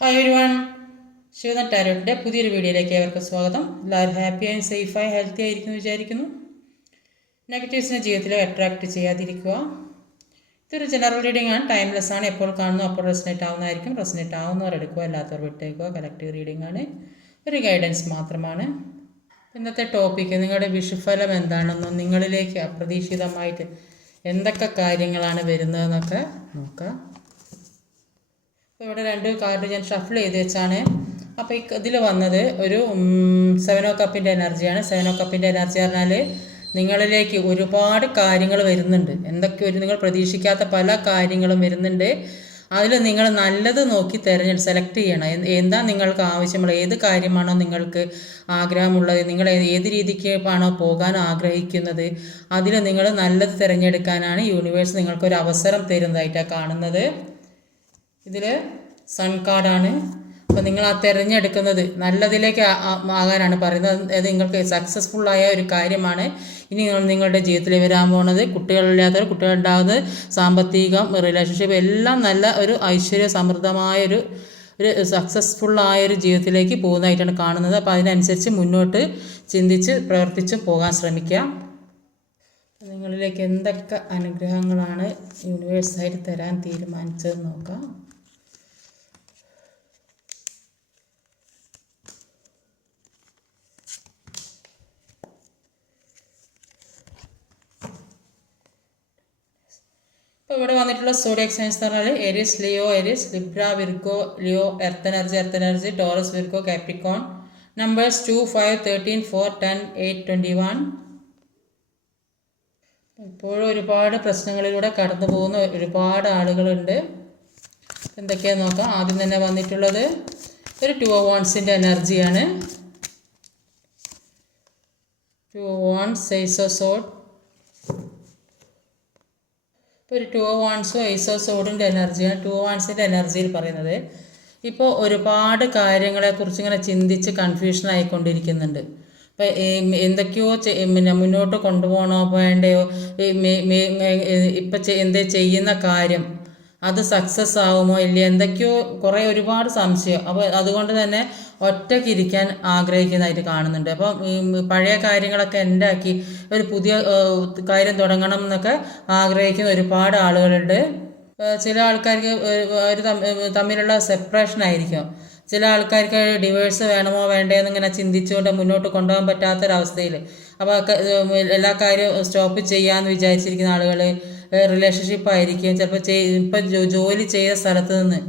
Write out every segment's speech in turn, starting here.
Hi ഒരു one ശിവന ടാരോട്ടിന്റെ പുതിയൊരു വീഡിയോയിലേക്ക് ഏവർക്കും സ്വാഗതം. എല്ലാവരും ഹാപ്പി ആൻഡ് സേഫായി ഹെൽത്തി ആയിരിക്കും എന്ന് വിചാരിക്കുന്നു. നെഗറ്റീവ്സിനെ ജീവിതത്തിൽ അട്രാക്റ്റ് ചെയ്യാതിരിക്കുക. ഇതൊരു ജനറൽ റീഡിംഗ് ആണ്. ടൈംലെസ് ആണ്. എപ്പോൾ കാണുന്നു അപ്പോൾ റെസിനേറ്റ് ആവുന്നതായിരിക്കും. റെസിനേറ്റ് ആവുന്നവർ എടുക്കുക അല്ലാത്തവർ വിട്ടേക്കുക. കലക്റ്റീവ് റീഡിംഗ് ആണ്. ഒരു ഗൈഡൻസ് മാത്രമാണ്. ഇന്നത്തെ ടോപ്പിക്ക് നിങ്ങളുടെ വിഷുഫലം എന്താണെന്നും നിങ്ങളിലേക്ക് അപ്രതീക്ഷിതമായിട്ട് എന്തൊക്കെ കാര്യങ്ങളാണ് വരുന്നതെന്നൊക്കെ നോക്കാം. അപ്പോൾ ഇവിടെ രണ്ട് കാർഡ് ഞാൻ ഷഫിൾ ചെയ്ത് വെച്ചാണ്. അപ്പോൾ ഇതിൽ വന്നത് ഒരു സെവനോ കപ്പിന്റെ എനർജിയാണ് സെവനോ കപ്പിന്റെ എനർജി പറഞ്ഞാൽ നിങ്ങളിലേക്ക് ഒരുപാട് കാര്യങ്ങൾ വരുന്നുണ്ട്. എന്തൊക്കെ ഒരു നിങ്ങൾ പ്രതീക്ഷിക്കാത്ത പല കാര്യങ്ങളും വരുന്നുണ്ട്. അതിൽ നിങ്ങൾ നല്ലത് നോക്കി തിരഞ്ഞെടുത്ത് സെലക്ട് ചെയ്യണം. എന്താ നിങ്ങൾക്ക് ആവശ്യമുള്ള ഏത് കാര്യമാണോ നിങ്ങൾക്ക് ആഗ്രഹമുള്ളത് നിങ്ങൾ ഏത് രീതിക്ക് ആണോ പോകാൻ ആഗ്രഹിക്കുന്നത് അതിൽ നിങ്ങൾ നല്ലത് തിരഞ്ഞെടുക്കാനാണ് യൂണിവേഴ്സ് നിങ്ങൾക്കൊരു അവസരം തരുന്നതായിട്ടാണ് കാണുന്നത്. ഇതിൽ സൺ കാർഡാണ് അപ്പോൾ നിങ്ങൾ ആ തിരഞ്ഞെടുക്കുന്നത്. നല്ലതിലേക്ക് ആകാനാണ് പറയുന്നത്. അത് നിങ്ങൾക്ക് സക്സസ്ഫുൾ ആയ ഒരു കാര്യമാണ്. ഇനി നിങ്ങൾ നിങ്ങളുടെ ജീവിതത്തിൽ വരാൻ പോകുന്നത് കുട്ടികളില്ലാത്തവർ കുട്ടികളുണ്ടാകുന്നത് സാമ്പത്തികം റിലേഷൻഷിപ്പ് എല്ലാം നല്ല ഒരു ഐശ്വര്യ സമൃദ്ധമായ ഒരു ഒരു സക്സസ്ഫുൾ ആയ ഒരു ജീവിതത്തിലേക്ക് പോകുന്നതായിട്ടാണ് കാണുന്നത്. അപ്പോൾ അതിനനുസരിച്ച് മുന്നോട്ട് ചിന്തിച്ച് പ്രവർത്തിച്ച് പോകാൻ ശ്രമിക്കുക നിങ്ങളിലേക്ക് എന്തൊക്കെ അനുഗ്രഹങ്ങളാണ് യൂണിവേഴ്സായിട്ട് തരാൻ തീരുമാനിച്ചത് നോക്കാം. ഇപ്പോൾ ഇവിടെ വന്നിട്ടുള്ള സോഡിയക് സയൻസ് എന്ന് പറഞ്ഞാൽ Aries Leo Aries Libra Virgo Leo earth energy earth energy Taurus Virgo Capricorn. Numbers two five thirteen four ten eight twenty one ഇപ്പോഴും ഒരുപാട് പ്രശ്നങ്ങളിലൂടെ കടന്നു പോകുന്ന ഒരുപാട് ആളുകളുണ്ട്. എന്തൊക്കെയാണെന്ന് നോക്കാം. ആദ്യം തന്നെ വന്നിട്ടുള്ളത് ഒരു ടു വോൺസിന്റെ എനർജിയാണ്. ടു വോൺസ് സൈസോ സോഡ് ഇപ്പോൾ ഒരു ടു വാൺസോ ഐസോ സോഡിന്റെ എനർജിയാണ് ടു വാൺസിന്റെ എനർജിയിൽ പറയുന്നത്. ഇപ്പോൾ ഒരുപാട് കാര്യങ്ങളെക്കുറിച്ച് ഇങ്ങനെ ചിന്തിച്ച് കൺഫ്യൂഷൻ ആയിക്കൊണ്ടിരിക്കുന്നുണ്ട്. ഇപ്പോൾ എന്തൊക്കെയോ പിന്നെ മുന്നോട്ട് കൊണ്ടുപോകണോ വേണ്ടയോ ഇപ്പം എന്തേ ചെയ്യുന്ന കാര്യം അത് സക്സസ് ആവുമോ ഇല്ല എന്തൊക്കെയോ കുറേ ഒരുപാട് സംശയം. അപ്പോൾ അതുകൊണ്ട് തന്നെ ഒറ്റയ്ക്ക് ഇരിക്കാൻ ആഗ്രഹിക്കുന്നതായിട്ട് കാണുന്നുണ്ട്. അപ്പോൾ ഈ പഴയ കാര്യങ്ങളൊക്കെ ഉണ്ടാക്കി ഒരു പുതിയ കാര്യം തുടങ്ങണം എന്നൊക്കെ ആഗ്രഹിക്കുന്ന ഒരുപാട് ആളുകളുണ്ട്. ചില ആൾക്കാർക്ക് ഒരു തമ്മിലുള്ള സെപ്പറേഷൻ ആയിരിക്കും. ചില ആൾക്കാർക്ക് ഡിവേഴ്സ് വേണമോ വേണ്ടേ ഇങ്ങനെ ചിന്തിച്ചുകൊണ്ട് മുന്നോട്ട് കൊണ്ടുപോകാൻ പറ്റാത്തൊരവസ്ഥയിൽ. അപ്പോൾ എല്ലാ കാര്യവും സ്റ്റോപ്പ് ചെയ്യാമെന്ന് വിചാരിച്ചിരിക്കുന്ന ആളുകൾ റിലേഷൻഷിപ്പ് ആയിരിക്കും. ചിലപ്പോൾ ഇപ്പം ജോലി ചെയ്ത സ്ഥലത്ത് നിന്ന്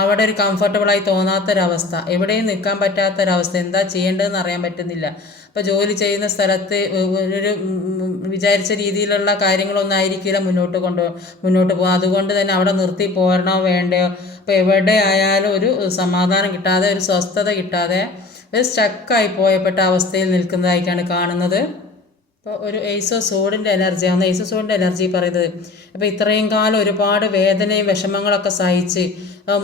അവിടെ ഒരു കംഫർട്ടബിളായി തോന്നാത്തൊരവസ്ഥ. എവിടെയും നിൽക്കാൻ പറ്റാത്തൊരവസ്ഥ. എന്താ ചെയ്യേണ്ടതെന്ന് അറിയാൻ പറ്റുന്നില്ല. അപ്പോൾ ജോലി ചെയ്യുന്ന സ്ഥലത്ത് ഒരു വിചാരിച്ച രീതിയിലുള്ള കാര്യങ്ങളൊന്നും ആയിരിക്കില്ല മുന്നോട്ട് കൊണ്ട് മുന്നോട്ട് പോകുക അതുകൊണ്ട് തന്നെ അവിടെ നിർത്തി പോരണോ വേണ്ടയോ? അപ്പോൾ എവിടെ ആയാലും ഒരു സമാധാനം കിട്ടാതെ ഒരു സ്വസ്ഥത കിട്ടാതെ ഒരു സ്റ്റക്കായി പോയപ്പെട്ട അവസ്ഥയിൽ നിൽക്കുന്നതായിട്ടാണ് കാണുന്നത്. ഇപ്പോൾ ഒരു എയ്സോ സോഡിന്റെ എനർജിയാണ് എയ്സോ സോഡിന്റെ എനർജി പറയുന്നത്. അപ്പോൾ ഇത്രയും കാലം ഒരുപാട് വേദനയും വിഷമങ്ങളൊക്കെ സഹിച്ച്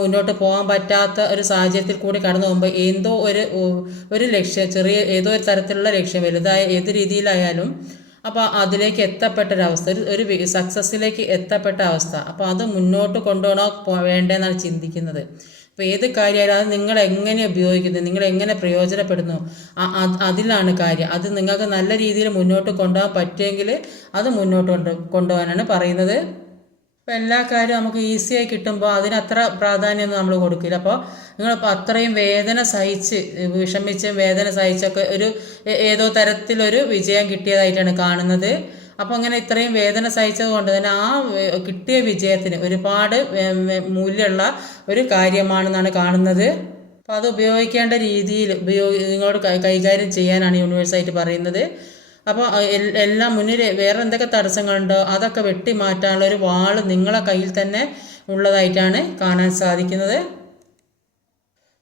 മുന്നോട്ട് പോകാൻ പറ്റാത്ത ഒരു സാഹചര്യത്തിൽ കൂടി കടന്നു പോകുമ്പോൾ എന്തോ ഒരു ഒരു ലക്ഷ്യം ചെറിയ ഏതോ ഒരു തരത്തിലുള്ള ലക്ഷ്യം വലുതായ ഏത് രീതിയിലായാലും അപ്പോൾ അതിലേക്ക് എത്തപ്പെട്ട ഒരു ഒരു ഒരു സക്സസ്സിലേക്ക് എത്തപ്പെട്ട അവസ്ഥ. അപ്പോൾ അത് മുന്നോട്ട് കൊണ്ടുപോകണോ വേണ്ടെന്നാണ് ചിന്തിക്കുന്നത്. അപ്പോൾ ഏത് കാര്യമായാലും അത് നിങ്ങൾ എങ്ങനെ ഉപയോഗിക്കുന്നു നിങ്ങൾ എങ്ങനെ പ്രയോജനപ്പെടുന്നു അതിലാണ് കാര്യം. അത് നിങ്ങൾക്ക് നല്ല രീതിയിൽ മുന്നോട്ട് കൊണ്ടുപോകാൻ പറ്റുമെങ്കിൽ അത് മുന്നോട്ട് കൊണ്ട് കൊണ്ടുപോകാനാണ് പറയുന്നത്. അപ്പോൾ എല്ലാ കാര്യവും നമുക്ക് ഈസിയായി കിട്ടുമ്പോൾ അതിനത്ര പ്രാധാന്യമൊന്നും നമ്മൾ കൊടുക്കില്ല. അപ്പോൾ നിങ്ങളിപ്പോൾ അത്രയും വേദന സഹിച്ച് വിഷമിച്ച് വേദന സഹിച്ചൊക്കെ ഒരു ഏതോ തരത്തിലൊരു വിജയം കിട്ടിയതായിട്ടാണ് കാണുന്നത്. അപ്പോൾ അങ്ങനെ ഇത്രയും വേദന സഹിച്ചത് കൊണ്ട് തന്നെ ആ കിട്ടിയ വിജയത്തിന് ഒരുപാട് മൂല്യമുള്ള ഒരു കാര്യമാണെന്നാണ് കാണുന്നത്. അപ്പോൾ അത് ഉപയോഗിക്കേണ്ട രീതിയിൽ ഉപയോഗി നിങ്ങളോട് കൈകാര്യം ചെയ്യാനാണ് യൂണിവേഴ്സായിട്ട് പറയുന്നത്. അപ്പോൾ എല്ലാം മുന്നിൽ വേറെ എന്തൊക്കെ തടസ്സങ്ങളുണ്ടോ അതൊക്കെ വെട്ടി മാറ്റാനുള്ള ഒരു വാൾ നിങ്ങളെ കയ്യിൽ തന്നെ ഉള്ളതായിട്ടാണ് കാണാൻ സാധിക്കുന്നത്.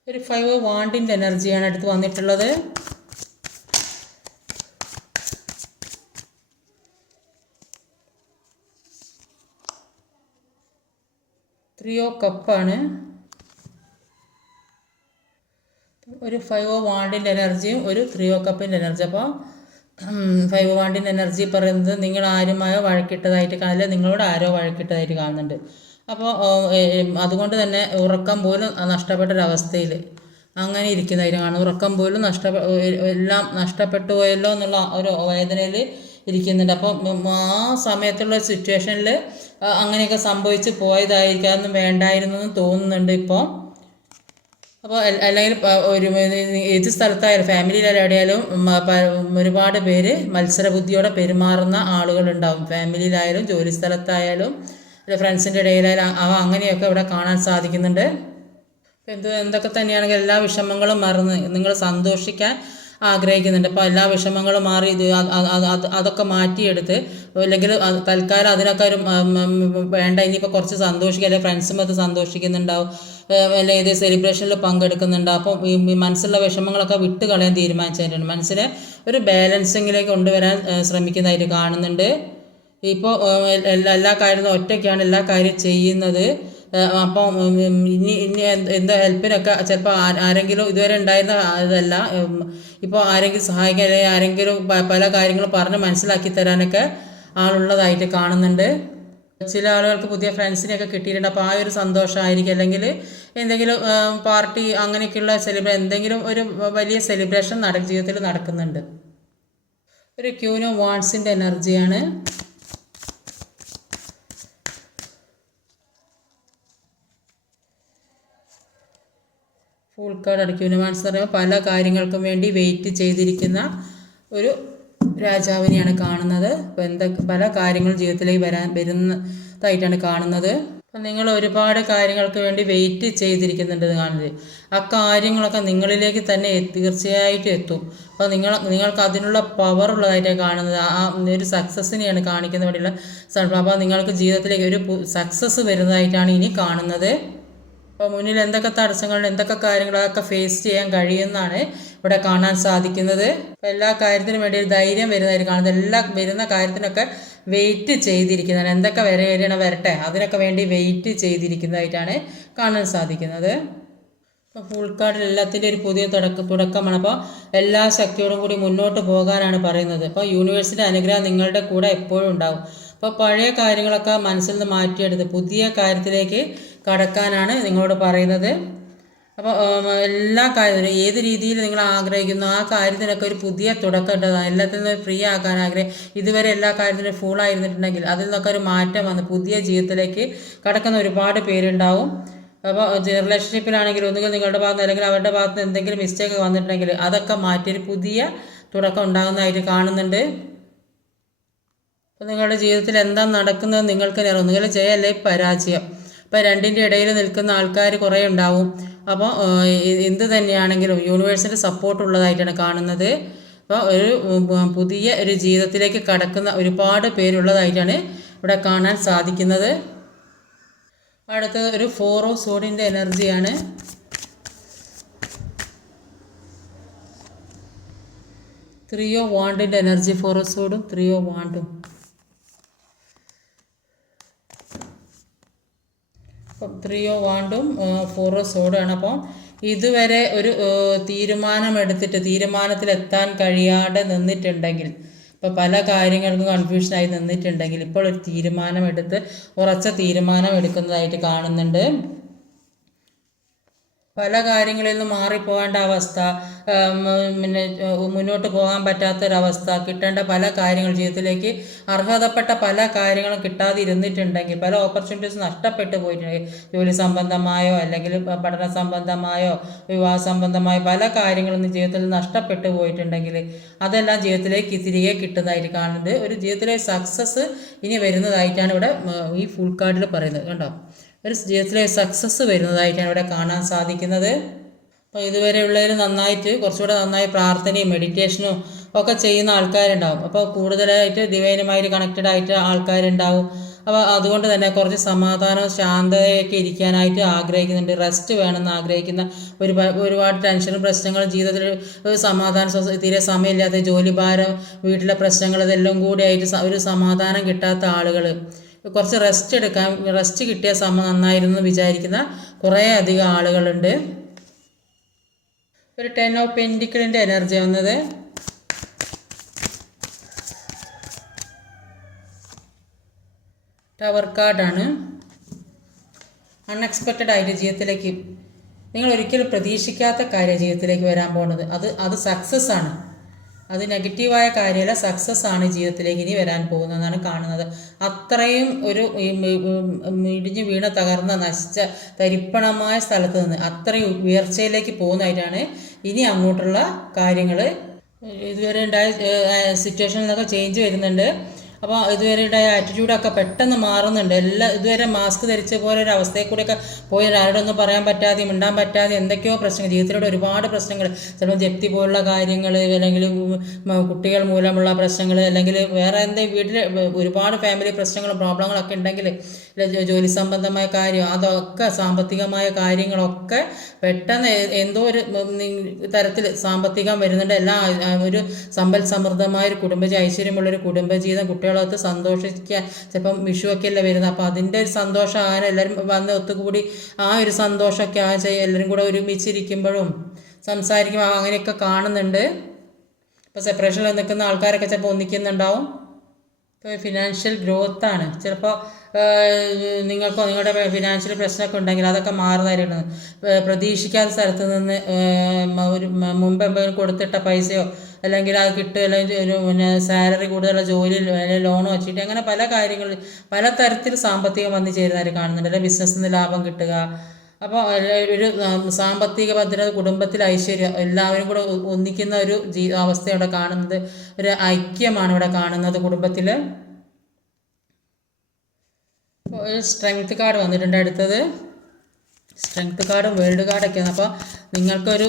ഒരു ഫൈവ് വാണ്ടിന്റെ എനർജിയാണ് അടുത്ത് വന്നിട്ടുള്ളത്. ത്രിയോ കപ്പാണ്. ഒരു ഫൈവ് വാണ്ടിന്റെ എനർജിയും ഒരു ത്രീ ഓ കപ്പിന്റെ എനർജി അപ്പോൾ ഫൈവ് വാണ്ടിന്റെ എനർജി പറയുന്നത് നിങ്ങൾ ആരുമായോ വഴക്കിട്ടതായിട്ട് കാണില്ല നിങ്ങളോട് ആരോ വഴക്കിട്ടതായിട്ട് കാണുന്നുണ്ട്. അപ്പോൾ അതുകൊണ്ട് തന്നെ ഉറക്കം പോലും നഷ്ടപ്പെട്ടൊരവസ്ഥയിൽ അങ്ങനെ ഇരിക്കുന്നതായിട്ട് കാണുന്നു ഉറക്കം പോലും നഷ്ടപ്പെ എല്ലാം നഷ്ടപ്പെട്ടു പോയല്ലോ എന്നുള്ള ഒരു വേദനയിൽ ഇരിക്കുന്നുണ്ട്. അപ്പം ആ സമയത്തുള്ള സിറ്റുവേഷനിൽ അങ്ങനെയൊക്കെ സംഭവിച്ച് പോയതായിരിക്കാമെന്ന് വേണ്ടായിരുന്നു എന്ന് തോന്നുന്നുണ്ട് ഇപ്പോൾ അപ്പോൾ അല്ലെങ്കിൽ ഒരു ഏത് സ്ഥലത്തായാലും ഫാമിലിയിലായാലും ഒരുപാട് പേര് മത്സരബുദ്ധിയോടെ പെരുമാറുന്ന ആളുകളുണ്ടാവും. ഫാമിലിയിലായാലും ജോലി സ്ഥലത്തായാലും ഫ്രണ്ട്സിന്റെ ഇടയിലായാലും അവ അങ്ങനെയൊക്കെ ഇവിടെ കാണാൻ സാധിക്കുന്നുണ്ട്. എന്ത് എന്തൊക്കെ തന്നെയാണെങ്കിൽ എല്ലാ വിഷമങ്ങളും മറന്ന് നിങ്ങൾ സന്തോഷിക്കാൻ ആഗ്രഹിക്കുന്നുണ്ട്. അപ്പോൾ എല്ലാ വിഷമങ്ങളും മാറി ഇത് അതൊക്കെ മാറ്റിയെടുത്ത് അല്ലെങ്കിൽ തൽക്കാലം അതിനൊക്കെ ഒരു വേണ്ട ഇനിയിപ്പോൾ കുറച്ച് സന്തോഷിക്കുക അല്ലെങ്കിൽ ഫ്രണ്ട്സുമൊത്ത് സന്തോഷിക്കുന്നുണ്ടാവും. അല്ലെങ്കിൽ ഏത് സെലിബ്രേഷനിൽ പങ്കെടുക്കുന്നുണ്ടാവും. അപ്പോൾ ഈ മനസ്സിലുള്ള വിഷമങ്ങളൊക്കെ വിട്ട് കളയാൻ തീരുമാനിച്ചിട്ടുണ്ട് മനസ്സിനെ ഒരു ബാലൻസിങ്ങിലേക്ക് കൊണ്ടുവരാൻ ശ്രമിക്കുന്നതായിട്ട് കാണുന്നുണ്ട്. ഇപ്പോൾ എല്ലാ കാര്യങ്ങളും ഒറ്റയ്ക്കാണ് എല്ലാ കാര്യം ചെയ്യുന്നത്. അപ്പം ഇനി ഇനി എന്താ ഹെൽപ്പിനൊക്കെ ചിലപ്പോൾ ആരെങ്കിലും ഇതുവരെ ഉണ്ടായിരുന്ന ഇതല്ല. ഇപ്പോൾ ആരെങ്കിലും സഹായിക്കാൻ അല്ലെങ്കിൽ ആരെങ്കിലും പല കാര്യങ്ങളും പറഞ്ഞ് മനസ്സിലാക്കി തരാനൊക്കെ ആളുള്ളതായിട്ട് കാണുന്നുണ്ട്. ചില ആളുകൾക്ക് പുതിയ ഫ്രണ്ട്സിനെയൊക്കെ കിട്ടിയിട്ടുണ്ട്. അപ്പോൾ ആ ഒരു സന്തോഷമായിരിക്കും. അല്ലെങ്കിൽ എന്തെങ്കിലും പാർട്ടി അങ്ങനെയൊക്കെയുള്ള സെലിബ്രേ എന്തെങ്കിലും ഒരു വലിയ സെലിബ്രേഷൻ നട ജീവിതത്തിൽ നടക്കുന്നുണ്ട്. ഒരു ക്യൂനോ വാൺസിന്റെ എനർജിയാണ്. ഫുൾ അടക്കി യൂണിവേഴ്സ് എന്ന് പറയുമ്പോൾ പല കാര്യങ്ങൾക്കും വേണ്ടി വെയിറ്റ് ചെയ്തിരിക്കുന്ന ഒരു രാജാവിനെയാണ് കാണുന്നത്. അപ്പോൾ എന്തൊക്കെ പല കാര്യങ്ങൾ ജീവിതത്തിലേക്ക് വരാൻ വരുന്നതായിട്ടാണ് കാണുന്നത്. അപ്പം നിങ്ങൾ ഒരുപാട് കാര്യങ്ങൾക്ക് വേണ്ടി വെയിറ്റ് ചെയ്തിരിക്കുന്നുണ്ട് കാണുന്നത്. ആ കാര്യങ്ങളൊക്കെ നിങ്ങളിലേക്ക് തന്നെ തീർച്ചയായിട്ടും എത്തും. അപ്പോൾ നിങ്ങൾ നിങ്ങൾക്ക് അതിനുള്ള പവർ ഉള്ളതായിട്ടാണ് കാണുന്നത്. ആ ഒരു സക്സസ്സിനെയാണ് കാണിക്കുന്ന വേണ്ടിയുള്ള അപ്പോൾ നിങ്ങൾക്ക് ജീവിതത്തിലേക്ക് ഒരു സക്സസ് വരുന്നതായിട്ടാണ് ഇനി കാണുന്നത്. അപ്പോൾ മുന്നിൽ എന്തൊക്കെ തടസ്സങ്ങൾ എന്തൊക്കെ കാര്യങ്ങളൊക്കെ ഫേസ് ചെയ്യാൻ കഴിയുമെന്നാണ് ഇവിടെ കാണാൻ സാധിക്കുന്നത്. എല്ലാ കാര്യത്തിനും വേണ്ടി ഒരു ധൈര്യം വരുന്നതായിട്ട് കാണുന്നത്. എല്ലാ വരുന്ന കാര്യത്തിനൊക്കെ വെയിറ്റ് ചെയ്തിരിക്കുന്നതാണ്. എന്തൊക്കെ വരെ വരണം വരട്ടെ അതിനൊക്കെ വേണ്ടി വെയിറ്റ് ചെയ്തിരിക്കുന്നതായിട്ടാണ് കാണാൻ സാധിക്കുന്നത്. ഇപ്പോൾ കാർഡിൽ എല്ലാത്തിന്റെ ഒരു പുതിയ തുടക്ക തുടക്കമാണ്. അപ്പോൾ എല്ലാ ശക്തിയോടും കൂടി മുന്നോട്ട് പോകാനാണ് പറയുന്നത്. അപ്പോൾ യൂണിവേഴ്സിന്റെ അനുഗ്രഹം നിങ്ങളുടെ കൂടെ എപ്പോഴും ഉണ്ടാവും. അപ്പോൾ പഴയ കാര്യങ്ങളൊക്കെ മനസ്സിൽ നിന്ന് മാറ്റിയെടുത്ത് പുതിയ കാര്യത്തിലേക്ക് കടക്കാനാണ് നിങ്ങളോട് പറയുന്നത്. അപ്പോൾ എല്ലാ കാര്യത്തിനും ഏത് രീതിയിൽ നിങ്ങൾ ആഗ്രഹിക്കുന്നു ആ കാര്യത്തിനൊക്കെ ഒരു പുതിയ തുടക്കം ഉണ്ടാകും എല്ലാത്തിൽ ഫ്രീ ആക്കാൻ ആഗ്രഹം ഇതുവരെ എല്ലാ കാര്യത്തിനും ഫുൾ ആയിരുന്നിട്ടുണ്ടെങ്കിൽ അതിൽ നിന്നൊക്കെ ഒരു മാറ്റം വന്ന് പുതിയ ജീവിതത്തിലേക്ക് കടക്കുന്ന ഒരുപാട് പേരുണ്ടാവും. അപ്പോൾ റിലേഷൻഷിപ്പിലാണെങ്കിൽ ഒന്നുകിൽ നിങ്ങളുടെ ഭാഗത്ത് അല്ലെങ്കിൽ അവരുടെ ഭാഗത്ത് എന്തെങ്കിലും മിസ്റ്റേക്ക് വന്നിട്ടുണ്ടെങ്കിൽ അതൊക്കെ മാറ്റി ഒരു പുതിയ തുടക്കം ഉണ്ടാകുന്നതായിട്ട് കാണുന്നുണ്ട്. അപ്പോൾ നിങ്ങളുടെ ജീവിതത്തിൽ എന്താ നടക്കുന്നത് നിങ്ങൾക്ക് ഒന്നുകിൽ ജയല്ലേ പരാജയം. ഇപ്പോൾ രണ്ടിന്റെ ഇടയിൽ നിൽക്കുന്ന ആൾക്കാർ കുറേ ഉണ്ടാവും. അപ്പോൾ എന്ത് തന്നെയാണെങ്കിലും യൂണിവേഴ്സിന്റെ സപ്പോർട്ട് ഉള്ളതായിട്ടാണ് കാണുന്നത്. അപ്പോൾ ഒരു പുതിയ ഒരു ജീവിതത്തിലേക്ക് കടക്കുന്ന ഒരുപാട് പേരുള്ളതായിട്ടാണ് ഇവിടെ കാണാൻ സാധിക്കുന്നത്. അടുത്തത് ഒരു ഫോർ ഓഫ് സോഡിന്റെ എനർജിയാണ് ഓ വാണ്ടിന്റെ എനർജി ഫോർ ഓഫ് സോഡും ഓ വാണ്ടും ത്രീയോ വാണ്ടും ഫോറോ സോഡാണ്. അപ്പം ഇതുവരെ ഒരു തീരുമാനമെടുത്തിട്ട് തീരുമാനത്തിലെത്താൻ കഴിയാതെ നിന്നിട്ടുണ്ടെങ്കിൽ ഇപ്പോൾ പല കാര്യങ്ങൾക്കും കൺഫ്യൂഷനായി നിന്നിട്ടുണ്ടെങ്കിൽ ഇപ്പോൾ ഒരു തീരുമാനമെടുത്ത് ഉറച്ച തീരുമാനം എടുക്കുന്നതായിട്ട് കാണുന്നുണ്ട്. പല കാര്യങ്ങളിൽ നിന്ന് മാറിപ്പോകേണ്ട അവസ്ഥ പിന്നെ മുന്നോട്ട് പോകാൻ പറ്റാത്തൊരവസ്ഥ കിട്ടേണ്ട പല കാര്യങ്ങൾ ജീവിതത്തിലേക്ക് അർഹതപ്പെട്ട പല കാര്യങ്ങളും കിട്ടാതെ കിട്ടാതിരുന്നിട്ടുണ്ടെങ്കിൽ പല ഓപ്പർച്യൂണിറ്റീസ് നഷ്ടപ്പെട്ടു പോയിട്ടുണ്ടെങ്കിൽ ജോലി സംബന്ധമായോ അല്ലെങ്കിൽ പഠന സംബന്ധമായോ വിവാഹ സംബന്ധമായോ പല കാര്യങ്ങളും ജീവിതത്തിൽ നഷ്ടപ്പെട്ടു പോയിട്ടുണ്ടെങ്കിൽ അതെല്ലാം ജീവിതത്തിലേക്ക് തിരികെ കിട്ടുന്നതായിട്ട് കാണുന്നത്. ഒരു ജീവിതത്തിലെ സക്സസ് ഇനി വരുന്നതായിട്ടാണ് ഇവിടെ ഈ ഫുൾ കാർഡിൽ പറയുന്നത്. കണ്ടോ? ഒരു ജീവിതത്തിലെ സക്സസ് വരുന്നതായിട്ടാണ് ഇവിടെ കാണാൻ സാധിക്കുന്നത്. അപ്പോൾ ഇതുവരെ ഉള്ളവർ നന്നായിട്ട് കുറച്ചുകൂടെ നന്നായി പ്രാർത്ഥനയും മെഡിറ്റേഷനും ഒക്കെ ചെയ്യുന്ന ആൾക്കാരുണ്ടാവും. അപ്പോൾ കൂടുതലായിട്ട് ഡിവൈനുമായിട്ട് കണക്റ്റഡ് ആയിട്ട് ആൾക്കാരുണ്ടാവും. അപ്പോൾ അതുകൊണ്ട് തന്നെ കുറച്ച് സമാധാനവും ശാന്തതയൊക്കെ ഇരിക്കാനായിട്ട് ആഗ്രഹിക്കുന്നുണ്ട്. റെസ്റ്റ് വേണമെന്ന് ആഗ്രഹിക്കുന്ന ഒരു ഒരുപാട് ടെൻഷനും പ്രശ്നങ്ങളും ജീവിതത്തിൽ സമാധാന തീരെ സമയമില്ലാത്ത ജോലി ഭാരം വീട്ടിലെ പ്രശ്നങ്ങൾ ഇതെല്ലാം കൂടി ആയിട്ട് ഒരു സമാധാനം കിട്ടാത്ത ആളുകൾ കുറച്ച് റെസ്റ്റ് എടുക്കാൻ റെസ്റ്റ് കിട്ടിയ സമയം നന്നായിരുന്നു എന്ന് വിചാരിക്കുന്ന കുറേ അധികം ആളുകളുണ്ട്. ഒരു ടെൻ ഓഫ് പെൻഡിക്കിളിന്റെ എനർജി വന്നത്. ടവർ കാർഡാണ് അൺഎക്സ്പെക്റ്റഡ് ആയിട്ട് ജീവിതത്തിലേക്ക് നിങ്ങൾ ഒരിക്കലും പ്രതീക്ഷിക്കാത്ത കാര്യം ജീവിതത്തിലേക്ക് വരാൻ പോകുന്നത്. അത് അത് സക്സസ് ആണ്. അത് നെഗറ്റീവായ കാര്യമല്ല സക്സസ് ആണ് ജീവിതത്തിലേക്ക് ഇനി വരാൻ പോകുന്നതെന്നാണ് കാണുന്നത്. അത്രയും ഒരു ഇടിഞ്ഞു വീണ തകർന്ന നശിച്ച തരിപ്പണമായ സ്ഥലത്ത് നിന്ന് അത്രയും ഉയർച്ചയിലേക്ക് പോകുന്നതായിട്ടാണ് ഇനി അങ്ങോട്ടുള്ള കാര്യങ്ങൾ ഇതുവരെ ഉണ്ടായ സിറ്റുവേഷനിൽ നിന്നൊക്കെ ചേഞ്ച് വരുന്നുണ്ട്. അപ്പോൾ ഇതുവരെ ഉണ്ടായ ആറ്റിറ്റ്യൂഡൊക്കെ പെട്ടെന്ന് മാറുന്നുണ്ട്. എല്ലാ ഇതുവരെ മാസ്ക് ധരിച്ച പോലെ ഒരു അവസ്ഥയിൽ കൂടെയൊക്കെ പോയി ആരോടൊന്നും പറയാൻ പറ്റാതെ മിണ്ടാൻ പറ്റാതെ എന്തൊക്കെയോ പ്രശ്നങ്ങൾ ജീവിതത്തിലൂടെ ഒരുപാട് പ്രശ്നങ്ങൾ. ചിലപ്പോൾ ജപ്തി പോലുള്ള കാര്യങ്ങൾ അല്ലെങ്കിൽ കുട്ടികൾ മൂലമുള്ള പ്രശ്നങ്ങൾ അല്ലെങ്കിൽ വേറെ എന്തെങ്കിലും വീട്ടിൽ ഒരുപാട് ഫാമിലി പ്രശ്നങ്ങളും പ്രോബ്ലങ്ങളൊക്കെ ഉണ്ടെങ്കിൽ ജോലി സംബന്ധമായ കാര്യം അതൊക്കെ സാമ്പത്തികമായ കാര്യങ്ങളൊക്കെ പെട്ടെന്ന് എന്തോ ഒരു തരത്തിൽ സാമ്പത്തികം വരുന്നുണ്ട്. എല്ലാം ഒരു സമ്പൽ സമൃദ്ധമായ ഒരു കുടുംബ ഐശ്വര്യമുള്ള ഒരു കുടുംബജീവിതം കുട്ടികളൊത്ത് സന്തോഷിക്കാൻ ചിലപ്പം വിഷുവൊക്കെ അല്ലേ വരുന്നത്. അപ്പോൾ അതിന്റെ ഒരു സന്തോഷം ആകാൻ എല്ലാവരും വന്ന് ഒത്തുകൂടി ആ ഒരു സന്തോഷമൊക്കെ ആ ചെയ്യുക എല്ലാവരും കൂടെ ഒരുമിച്ചിരിക്കുമ്പോഴും സംസാരിക്കുമ്പോൾ അങ്ങനെയൊക്കെ കാണുന്നുണ്ട്. ഇപ്പോൾ സെപ്പറേഷനിൽ നിൽക്കുന്ന ആൾക്കാരൊക്കെ ചിലപ്പോൾ ഒന്നിക്കുന്നുണ്ടാവും. ഫിനാൻഷ്യൽ ഗ്രോത്ത് ആണ്. ചിലപ്പോൾ നിങ്ങൾക്കോ നിങ്ങളുടെ ഫിനാൻഷ്യൽ പ്രശ്നമൊക്കെ ഉണ്ടെങ്കിൽ അതൊക്കെ മാറുന്നതായിരുന്നു പ്രതീക്ഷിക്കാത്ത സ്ഥലത്ത് നിന്ന് ഒരു മുമ്പ് കൊടുത്തിട്ട പൈസയോ അല്ലെങ്കിൽ അത് കിട്ടുക അല്ലെങ്കിൽ പിന്നെ സാലറി കൂടുതലുള്ള ജോലി അല്ലെങ്കിൽ ലോൺ വെച്ചിട്ട് അങ്ങനെ പല കാര്യങ്ങളിൽ പല തരത്തിൽ സാമ്പത്തികം വന്നു ചേരുന്നവർ കാണുന്നുണ്ട്. അല്ലെങ്കിൽ ബിസിനസ്സിൽ നിന്ന് ലാഭം കിട്ടുക. അപ്പോൾ ഒരു സാമ്പത്തിക ഭദ്രത കുടുംബത്തിൽ ഐശ്വര്യം എല്ലാവരും കൂടെ ഒന്നിക്കുന്ന ഒരു ജീ അവസ്ഥ ഇവിടെ കാണുന്നത് ഒരു ഐക്യമാണ് ഇവിടെ കാണുന്നത് കുടുംബത്തിൽ ഒരു സ്ട്രെങ്ത് കാർഡ് വന്നിട്ടുണ്ട് അടുത്തത്. സ്ട്രെങ്ത് കാർഡും വേൾഡ് കാർഡൊക്കെയാണ് അപ്പോൾ നിങ്ങൾക്കൊരു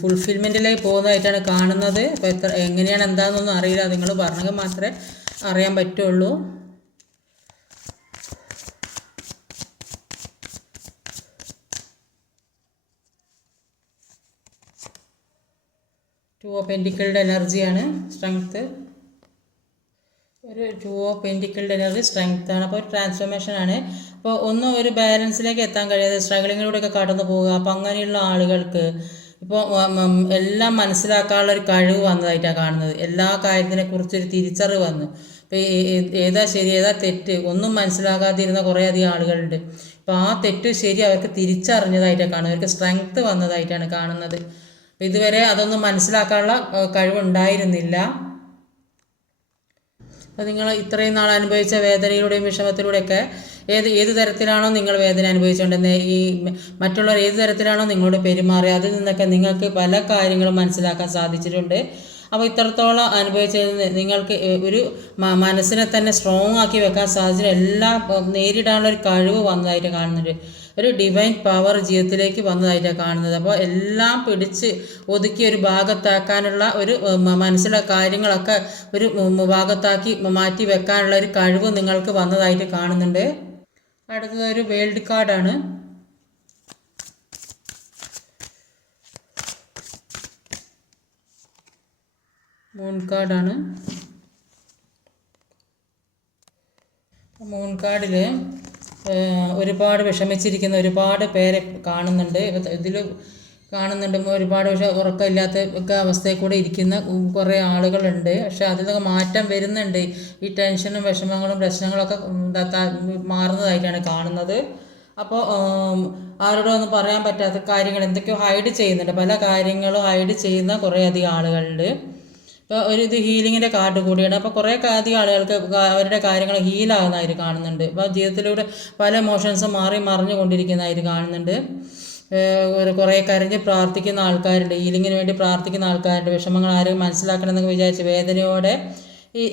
ഫുൾഫിൽമെന്റിലേക്ക് പോകുന്നതായിട്ടാണ് കാണുന്നത്. അപ്പോൾ എത്ര എങ്ങനെയാണ് എന്താണെന്നൊന്നും അറിയില്ല. നിങ്ങൾ പറഞ്ഞെങ്കിൽ മാത്രമേ അറിയാൻ പറ്റുള്ളൂ. ടു ഓഫ് പെന്റിക്കിളുടെ എനർജിയാണ് സ്ട്രെങ്ത്ത് ഒരു ടു ഓഫ് പെന്റിക്കിളുടെ എനർജി സ്ട്രെങ്ത്താണ് അപ്പോൾ ഒരു ട്രാൻസ്ഫോർമേഷൻ ആണ്. അപ്പോൾ ഒന്നും ഒരു ബാലൻസിലേക്ക് എത്താൻ കഴിയാതെ സ്ട്രഗിളിങ്ങിലൂടെയൊക്കെ കടന്നു പോവുക. അപ്പം അങ്ങനെയുള്ള ആളുകൾക്ക് ഇപ്പോൾ എല്ലാം മനസ്സിലാക്കാനുള്ള ഒരു കഴിവ് വന്നതായിട്ടാണ് കാണുന്നത്. എല്ലാ കാര്യത്തിനെ കുറിച്ചൊരു തിരിച്ചറിവ് വന്നു. ഇപ്പോൾ ഏതാ ശരി ഏതാ തെറ്റ്? ഒന്നും മനസ്സിലാകാതിരുന്ന കുറേ അധികം ആളുകളുണ്ട്. അപ്പോൾ ആ തെറ്റ് ശരി അവർക്ക് തിരിച്ചറിഞ്ഞതായിട്ടാണ് കാണുന്നത്. അവർക്ക് സ്ട്രെങ്ത് വന്നതായിട്ടാണ് കാണുന്നത്. ഇതുവരെ അതൊന്നും മനസ്സിലാക്കാനുള്ള കഴിവുണ്ടായിരുന്നില്ല. അപ്പോൾ നിങ്ങൾ ഇത്രയും നാൾ അനുഭവിച്ച വേദനയിലൂടെയും വിഷമത്തിലൂടെയൊക്കെ ഏത് ഏത് തരത്തിലാണോ നിങ്ങൾ വേദന അനുഭവിച്ചുകൊണ്ടിരുന്നത് ഈ മറ്റുള്ളവർ ഏത് തരത്തിലാണോ നിങ്ങളോട് പെരുമാറിയത് അതിൽ നിന്നൊക്കെ നിങ്ങൾക്ക് പല കാര്യങ്ങളും മനസ്സിലാക്കാൻ സാധിച്ചിട്ടുണ്ട്. അപ്പോൾ ഇത്രത്തോളം അനുഭവിച്ചതിൽ നിന്ന് നിങ്ങൾക്ക് ഒരു മനസ്സിനെ തന്നെ സ്ട്രോങ് ആക്കി വെക്കാൻ സാധിച്ച എല്ലാം നേരിടാനുള്ള ഒരു കഴിവ് വന്നതായിട്ട് കാണുന്നുണ്ട്. ഒരു ഡിവൈൻ പവർ ജീവിതത്തിലേക്ക് വന്നതായിട്ടാണ് കാണുന്നത്. അപ്പോൾ എല്ലാം പിടിച്ച് ഒതുക്കി ഒരു ഭാഗത്താക്കാനുള്ള ഒരു മനസ്സിലുള്ള കാര്യങ്ങളൊക്കെ ഒരു ഭാഗത്താക്കി മാറ്റി വെക്കാനുള്ള ഒരു കഴിവ് നിങ്ങൾക്ക് വന്നതായിട്ട് കാണുന്നുണ്ട്. അടുത്തത് ഒരു വേൾഡ് കാർഡാണ്. മൂൺ കാർഡാണ്. മൂൺ കാർഡിൽ ഒരുപാട് വിഷമിച്ചിരിക്കുന്ന ഒരുപാട് പേരെ കാണുന്നുണ്ട്. ഇതിൽ കാണുന്നുണ്ട്. ഒരുപാട് പക്ഷെ ഉറക്കമില്ലാത്ത ഒക്കെ അവസ്ഥയിൽ കൂടെ ഇരിക്കുന്ന കുറേ ആളുകളുണ്ട്. പക്ഷെ അതിൽ നിന്നൊക്കെ മാറ്റം വരുന്നുണ്ട്. ഈ ടെൻഷനും വിഷമങ്ങളും പ്രശ്നങ്ങളൊക്കെ മാറുന്നതായിട്ടാണ് കാണുന്നത്. അപ്പോൾ ആരോടും ഒന്നും പറയാൻ പറ്റാത്ത കാര്യങ്ങൾ എന്തൊക്കെയോ ഹൈഡ് ചെയ്യുന്നുണ്ട്. പല കാര്യങ്ങളും ഹൈഡ് ചെയ്യുന്ന കുറേ അധികം ആളുകളുണ്ട്. ഇപ്പോൾ ഒരു ഇത് ഹീലിങ്ങിന്റെ കാർഡ് കൂടിയാണ്. അപ്പോൾ കുറേ അധികം ആളുകൾക്ക് അവരുടെ കാര്യങ്ങൾ ഹീലാകുന്നതായിട്ട് കാണുന്നുണ്ട്. അപ്പോൾ ജീവിതത്തിലൂടെ പല ഇമോഷൻസും മാറി മറിഞ്ഞു കൊണ്ടിരിക്കുന്നതായിട്ട് കാണുന്നുണ്ട്. കുറേ കരഞ്ഞ് പ്രാർത്ഥിക്കുന്ന ആൾക്കാരുണ്ട് ഹീലിങ്ങിന് വേണ്ടി പ്രാർത്ഥിക്കുന്ന ആൾക്കാരുണ്ട്. വിഷമങ്ങൾ ആരും മനസ്സിലാക്കണമെന്നൊക്കെ വിചാരിച്ച് വേദനയോടെ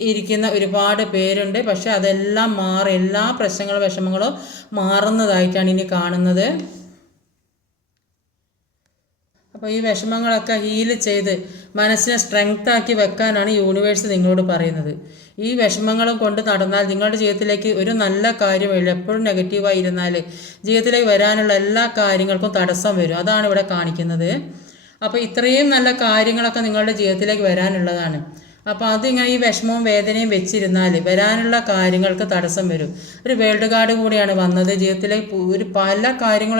ഇരിക്കുന്ന ഒരുപാട് പേരുണ്ട്. പക്ഷേ അതെല്ലാം മാറി എല്ലാ പ്രശ്നങ്ങളും വിഷമങ്ങളും മാറുന്നതായിട്ടാണ് ഇനി കാണുന്നത്. അപ്പോൾ ഈ വിഷമങ്ങളൊക്കെ ഹീൽ ചെയ്ത് മനസ്സിനെ സ്ട്രെങ്ത് ആക്കി വെക്കാനാണ് യൂണിവേഴ്സ് നിങ്ങളോട് പറയുന്നത്. ഈ വിഷമങ്ങളും കൊണ്ട് നടന്നാൽ നിങ്ങളുടെ ജീവിതത്തിലേക്ക് ഒരു നല്ല കാര്യമില്ല എപ്പോഴും നെഗറ്റീവായി ഇരുന്നാൽ ജീവിതത്തിലേക്ക് വരാനുള്ള എല്ലാ കാര്യങ്ങൾക്കും തടസ്സം വരും. അതാണ് ഇവിടെ കാണിക്കുന്നത്. അപ്പോൾ ഇത്രയും നല്ല കാര്യങ്ങളൊക്കെ നിങ്ങളുടെ ജീവിതത്തിലേക്ക് വരാനുള്ളതാണ്. അപ്പോൾ അതിങ്ങനെ ഈ വിഷമവും വേദനയും വെച്ചിരുന്നാൽ വരാനുള്ള കാര്യങ്ങൾക്ക് തടസ്സം വരും. ഒരു വേൾഡ് കാർഡ് കൂടിയാണ് വന്നത്. ജീവിതത്തിലെ ഒരു പല കാര്യങ്ങൾ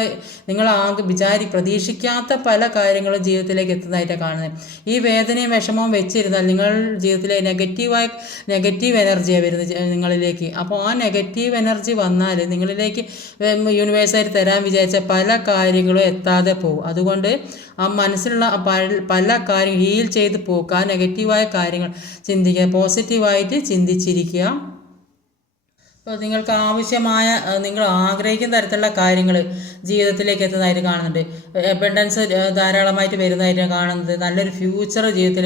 നിങ്ങൾ ആകെ വിചാരി പ്രതീക്ഷിക്കാത്ത പല കാര്യങ്ങളും ജീവിതത്തിലേക്ക് എത്തുന്നതായിട്ടാണ് കാണുന്നത്. ഈ വേദനയും വിഷമവും വെച്ചിരുന്നാൽ നിങ്ങൾ ജീവിതത്തിലെ നെഗറ്റീവായി നെഗറ്റീവ് എനർജിയാണ് വരുന്നത് നിങ്ങളിലേക്ക്. അപ്പോൾ ആ നെഗറ്റീവ് എനർജി വന്നാൽ നിങ്ങളിലേക്ക് യൂണിവേഴ്സായിട്ട് തരാൻ വിചാരിച്ച പല കാര്യങ്ങളും എത്താതെ പോകും അതുകൊണ്ട് ആ മനസ്സിലുള്ള പല- കാര്യം ഹീൽ ചെയ്ത് പോക്കുക നെഗറ്റീവായ കാര്യങ്ങൾ ചിന്തിക്കുക പോസിറ്റീവായിട്ട് ചിന്തിച്ചിരിക്കുക. അപ്പോൾ നിങ്ങൾക്ക് ആവശ്യമായ നിങ്ങൾ ആഗ്രഹിക്കുന്ന തരത്തിലുള്ള കാര്യങ്ങൾ ജീവിതത്തിലേക്ക് എത്തുന്നതായിട്ട് കാണുന്നുണ്ട്. എബൻഡൻസ് ധാരാളമായിട്ട് വരുന്നതായിട്ട് കാണുന്നത് നല്ലൊരു ഫ്യൂച്ചർ ജീവിതത്തിൽ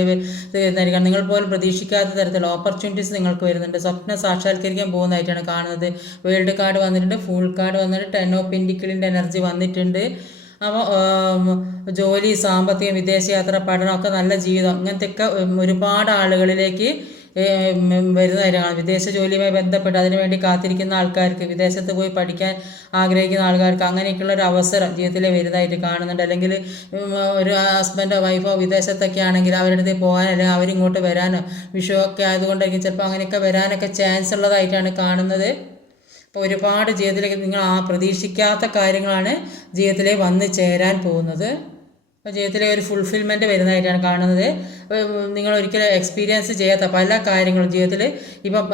വരുന്നതായിരിക്കും നിങ്ങൾ പോലും പ്രതീക്ഷിക്കാത്ത തരത്തിലുള്ള ഓപ്പർച്യൂണിറ്റീസ് നിങ്ങൾക്ക് വരുന്നുണ്ട്. സ്വപ്ന സാക്ഷാത്കരിക്കാൻ പോകുന്നതായിട്ടാണ് കാണുന്നത്. വേൾഡ് കാർഡ് വന്നിട്ടുണ്ട് ഫുൾ കാർഡ് വന്നിട്ടുണ്ട് ടെൻ ഓഫ് പെൻഡിക്കിളിന്റെ എനർജി വന്നിട്ടുണ്ട്. അപ്പോൾ ജോലി സാമ്പത്തികം വിദേശയാത്ര പഠനമൊക്കെ നല്ല ജീവിതം. ഇങ്ങനത്തെയൊക്കെ ഒരുപാട് ആളുകളിലേക്ക് വരുന്ന വരുന്നതായിട്ടാണ് വിദേശ ജോലിയുമായി ബന്ധപ്പെട്ട് അതിനു വേണ്ടി കാത്തിരിക്കുന്ന ആൾക്കാർക്ക് വിദേശത്ത് പോയി പഠിക്കാൻ ആഗ്രഹിക്കുന്ന ആൾക്കാർക്ക് അങ്ങനെയൊക്കെയുള്ള ഒരു അവസരം ജീവിതത്തിൽ വരുന്നതായിട്ട് കാണുന്നുണ്ട്. അല്ലെങ്കിൽ ഒരു ഹസ്ബൻഡോ വൈഫോ വിദേശത്തൊക്കെ ആണെങ്കിൽ അവരുടെ അടുത്ത് പോകാൻ അല്ലെങ്കിൽ അവരിങ്ങോട്ട് വരാനോ വിഷു ഒക്കെ ആയതുകൊണ്ടായിരിക്കും ചിലപ്പോൾ അങ്ങനെയൊക്കെ വരാനൊക്കെ ചാൻസ് ഉള്ളതായിട്ടാണ് കാണുന്നത്. അപ്പോൾ ഒരുപാട് ജീവിതത്തിലേക്ക് നിങ്ങൾ ആ പ്രതീക്ഷിക്കാത്ത കാര്യങ്ങളാണ് ജീവിതത്തിലേക്ക് വന്നു ചേരാൻ പോകുന്നത്. ജീവിതത്തിലെ ഒരു ഫുൾഫിൽമെന്റ് വരുന്നതായിട്ടാണ് കാണുന്നത്. നിങ്ങൾ ഒരിക്കലും എക്സ്പീരിയൻസ് ചെയ്യാത്ത പല കാര്യങ്ങളും ജീവിതത്തിൽ ഇപ്പം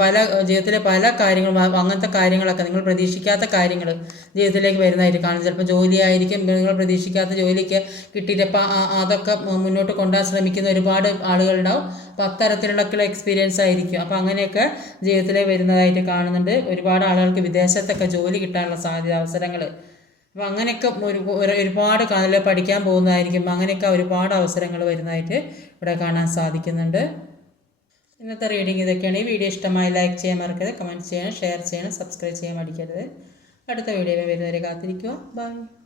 പല ജീവിതത്തിലെ പല കാര്യങ്ങളും അങ്ങനത്തെ കാര്യങ്ങളൊക്കെ നിങ്ങൾ പ്രതീക്ഷിക്കാത്ത കാര്യങ്ങൾ ജീവിതത്തിലേക്ക് വരുന്നതായിട്ട് കാണും. ചിലപ്പോൾ ജോലിയായിരിക്കും നിങ്ങൾ പ്രതീക്ഷിക്കാത്ത ജോലിക്ക് കിട്ടിയിട്ട് അപ്പം അതൊക്കെ മുന്നോട്ട് കൊണ്ടുപോകാൻ ശ്രമിക്കുന്ന ഒരുപാട് ആളുകളുണ്ടാവും. അപ്പോൾ അത്തരത്തിലുള്ള എക്സ്പീരിയൻസ് ആയിരിക്കും. അപ്പോൾ അങ്ങനെയൊക്കെ ജീവിതത്തിലേക്ക് വരുന്നതായിട്ട് കാണുന്നുണ്ട്. ഒരുപാട് ആളുകൾക്ക് വിദേശത്തൊക്കെ ജോലി കിട്ടാനുള്ള സാധ്യത അവസരങ്ങൾ അപ്പോൾ അങ്ങനെയൊക്കെ ഒരു ഒരു- ഒരുപാട് കാലം പഠിക്കാൻ പോകുന്നതായിരിക്കും. അങ്ങനെയൊക്കെ ഒരുപാട് അവസരങ്ങൾ വരുന്നതായിട്ട് ഇവിടെ കാണാൻ സാധിക്കുന്നുണ്ട്. ഇന്നത്തെ റീഡിങ് ഇതൊക്കെയാണ്. ഈ വീഡിയോ ഇഷ്ടമായി ലൈക്ക് ചെയ്യാൻ മറക്കരുത്. കമന്റ് ചെയ്യണം ഷെയർ ചെയ്യണം സബ്സ്ക്രൈബ് ചെയ്യാൻ മടിക്കരുത്. അടുത്ത വീഡിയോയിൽ വരുന്നവരെ കാത്തിരിക്കുക. ബൈ